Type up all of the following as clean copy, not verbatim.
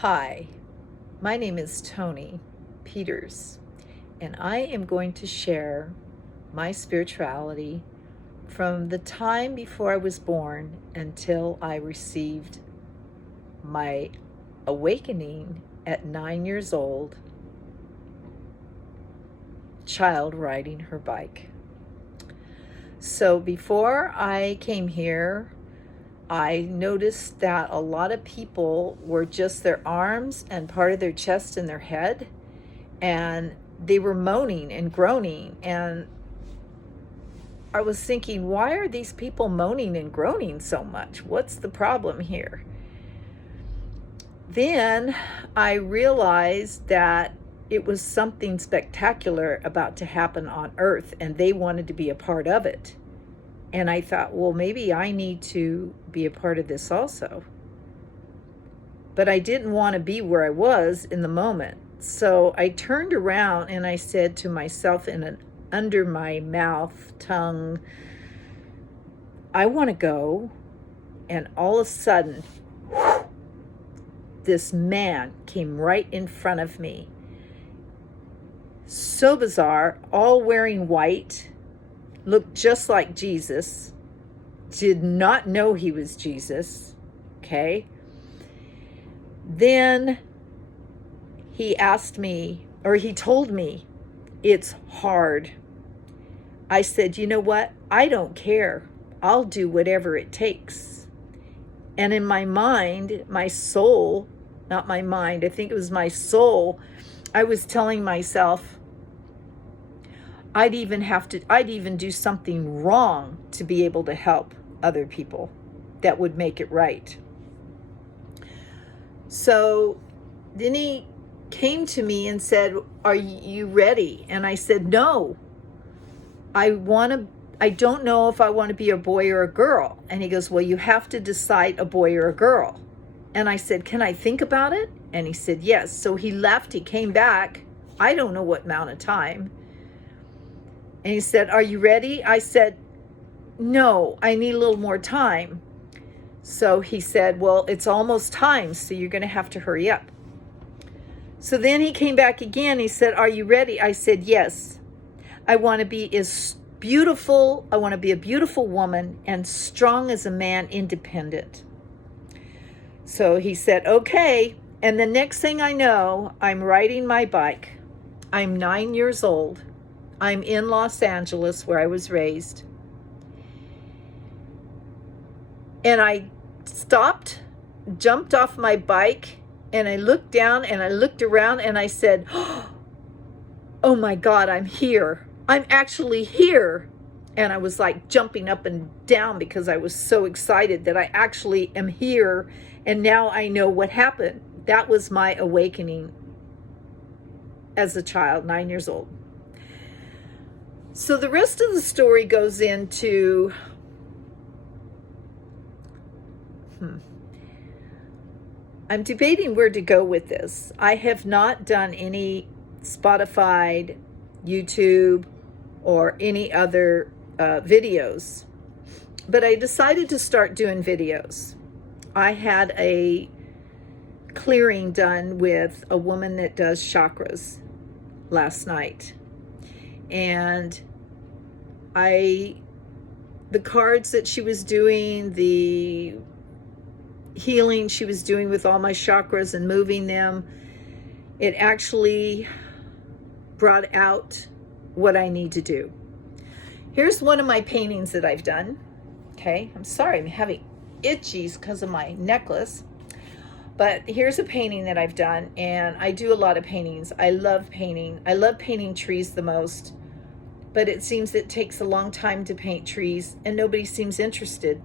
Hi, my name is Toni Peters, and I am going to share my spirituality from the time before I was born until I received my awakening at 9 years old, child riding her bike. So before I came here, I noticed that a lot of people were just their arms and part of their chest and their head, and they were moaning and groaning. And I was thinking, why are these people moaning and groaning so much? What's the problem here? Then I realized that it was something spectacular about to happen on Earth, and they wanted to be a part of it. And I thought, well, maybe I need to be a part of this also. But I didn't want to be where I was in the moment. So I turned around and I said to myself in an under my mouth tongue, I want to go. And all of a sudden, this man came right in front of me. So bizarre, all wearing white, looked just like Jesus, did not know he was Jesus, okay? Then he asked me, or he told me, it's hard. I said, you know what? I don't care. I'll do whatever it takes. And in my mind, my soul, not my mind, I think it was my soul, I was telling myself, I'd even do something wrong to be able to help other people that would make it right. So then he came to me and said, are you ready? And I said, no, I don't know if I want to be a boy or a girl. And he goes, well, you have to decide a boy or a girl. And I said, can I think about it? And he said, yes. So he left, he came back, I don't know what amount of time. And he said, are you ready? I said, no, I need a little more time. So he said, well, it's almost time, so you're going to have to hurry up. So then he came back again. He said, are you ready? I said, yes. I want to be as beautiful. I want to be a beautiful woman and strong as a man, independent. So he said, okay. And the next thing I know, I'm riding my bike. I'm 9 years old. I'm in Los Angeles, where I was raised. And I stopped, jumped off my bike, and I looked down and I looked around and I said, oh my God, I'm here. I'm actually here. And I was like jumping up and down because I was so excited that I actually am here. And now I know what happened. That was my awakening as a child, 9 years old. So the rest of the story goes into, I'm debating where to go with this. I have not done any Spotify, YouTube, or any other videos, but I decided to start doing videos. I had a clearing done with a woman that does chakras last night. And the cards that she was doing, the healing she was doing with all my chakras and moving them, it actually brought out what I need to do. Here's one of my paintings that I've done. Okay, I'm sorry, I'm having itchies because of my necklace. But here's a painting that I've done, and I do a lot of paintings. I love painting. I love painting trees the most. But it seems it takes a long time to paint trees and nobody seems interested.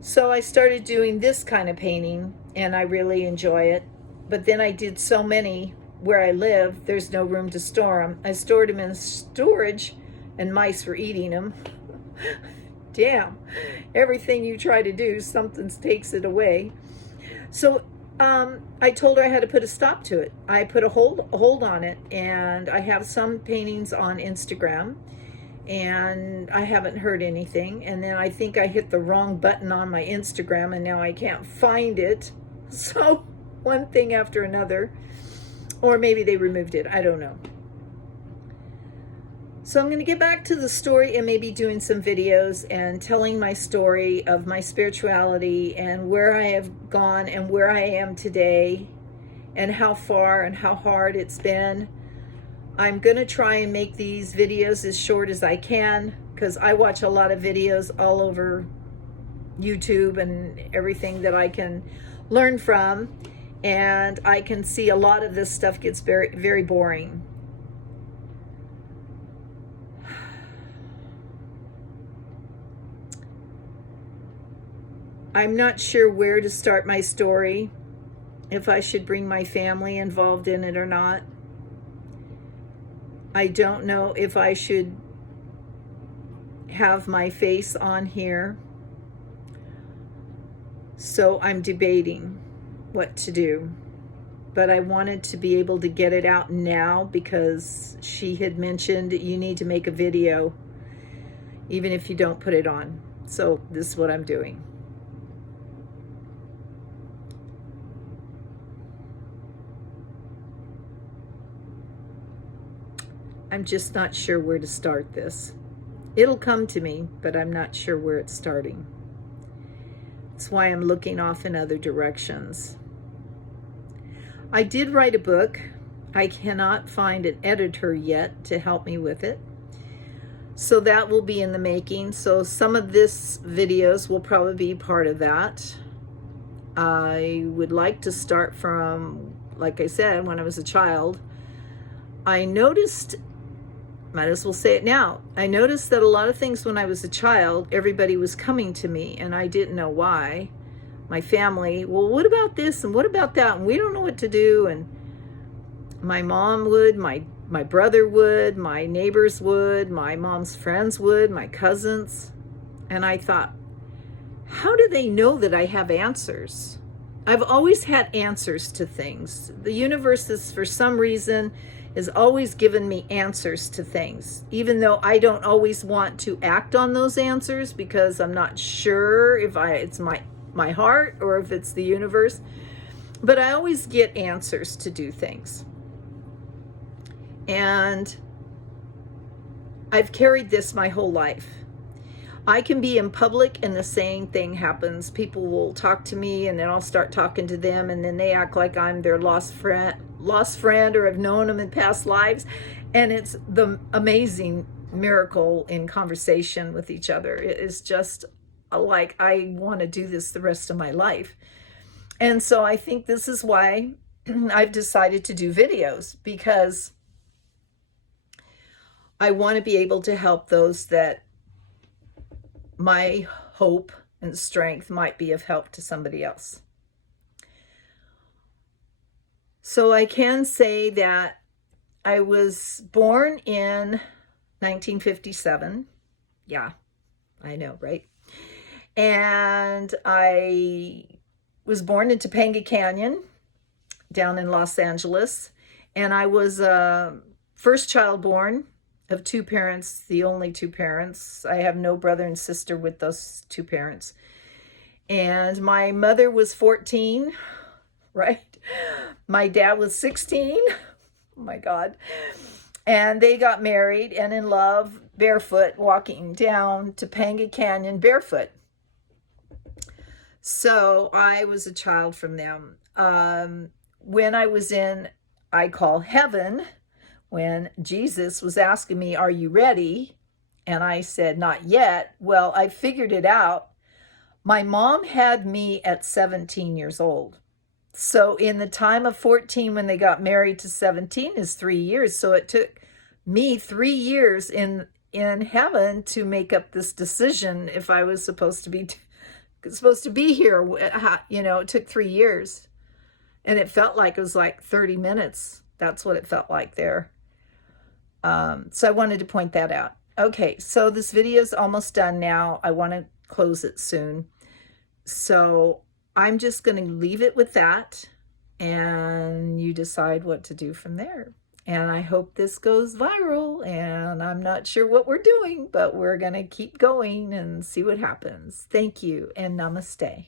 So I started doing this kind of painting and I really enjoy it. But then I did so many where I live, there's no room to store them. I stored them in storage and mice were eating them. Damn, everything you try to do, something takes it away. So I told her I had to put a stop to it. I put a hold on it, and I have some paintings on Instagram, and I haven't heard anything. And then I think I hit the wrong button on my Instagram, and now I can't find it. So one thing after another. Or maybe they removed it. I don't know. So I'm going to get back to the story and maybe doing some videos and telling my story of my spirituality and where I have gone and where I am today and how far and how hard it's been. I'm going to try and make these videos as short as I can because I watch a lot of videos all over YouTube and everything that I can learn from, and I can see a lot of this stuff gets very, very boring. I'm not sure where to start my story, if I should bring my family involved in it or not. I don't know if I should have my face on here. So I'm debating what to do. But I wanted to be able to get it out now because she had mentioned that you need to make a video even if you don't put it on. So this is what I'm doing. I'm just not sure where to start this. It'll come to me, but I'm not sure where it's starting. That's why I'm looking off in other directions. I did write a book. I cannot find an editor yet to help me with it. So that will be in the making. So some of this videos will probably be part of that. I would like to start from, like I said, when I was a child. I noticed, might as well say it now, I noticed that a lot of things when I was a child, everybody was coming to me and I didn't know why. My family, well, what about this and what about that? And we don't know what to do. And my mom would, my brother would, my neighbors would, my mom's friends would, my cousins. And I thought, how do they know that I have answers? I've always had answers to things. The universe is, for some reason, has always given me answers to things, even though I don't always want to act on those answers because I'm not sure if it's my heart or if it's the universe. But I always get answers to do things. And I've carried this my whole life. I can be in public and the same thing happens. People will talk to me and then I'll start talking to them and then they act like I'm their lost friend or have known them in past lives. And it's the amazing miracle in conversation with each other. It is just like, I want to do this the rest of my life. And so I think this is why I've decided to do videos, because I want to be able to help those that my hope and strength might be of help to somebody else. So I can say that I was born in 1957. Yeah, I know, right? And I was born in Topanga Canyon down in Los Angeles. And I was first child born of two parents, the only two parents. I have no brother and sister with those two parents. And my mother was 14, right? My dad was 16. Oh my God. And they got married and in love, barefoot, walking down Topanga Canyon barefoot. So I was a child from them. When I was in, I call heaven, when Jesus was asking me, are you ready? And I said, not yet. Well, I figured it out. My mom had me at 17 years old. So in the time of 14, when they got married, to 17 is 3 years. So it took me 3 years in heaven to make up this decision if I was supposed to be here. You know, it took 3 years. And it felt like it was like 30 minutes. That's what it felt like there. So I wanted to point that out. Okay, so this video is almost done now. I want to close it soon. So I'm just going to leave it with that, and you decide what to do from there. And I hope this goes viral, and I'm not sure what we're doing, but we're going to keep going and see what happens. Thank you, and namaste.